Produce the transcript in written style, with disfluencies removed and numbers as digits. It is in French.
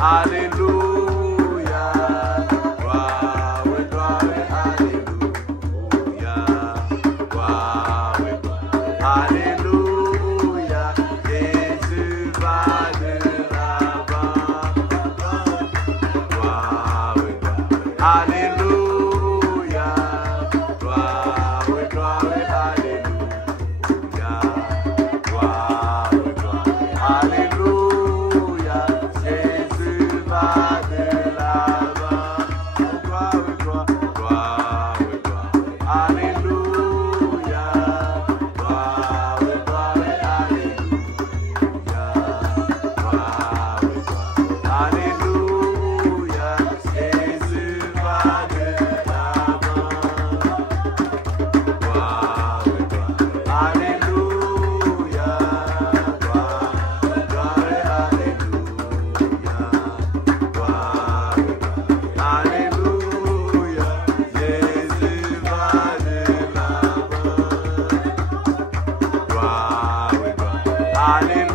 Alléluia. Gloire, gloire, alléluia. Gloire, gloire, alléluia. Jésus va de l'avant. Gloire, gloire, alléluia. Gloire, gloire, alléluia. Gloire, gloire, alléluia. Jésus va de l'avant. Gloire, gloire, gloire, gloire, alléluia. Gloire, gloire, alléluia. Gloire, gloire, alléluia. Jésus va de l'avant. Gloire, gloire, alléluia. Gloire, gloire, alléluia. Gloire, alléluia. Jésus va de l'avant. Gloire, gloire, alléluia.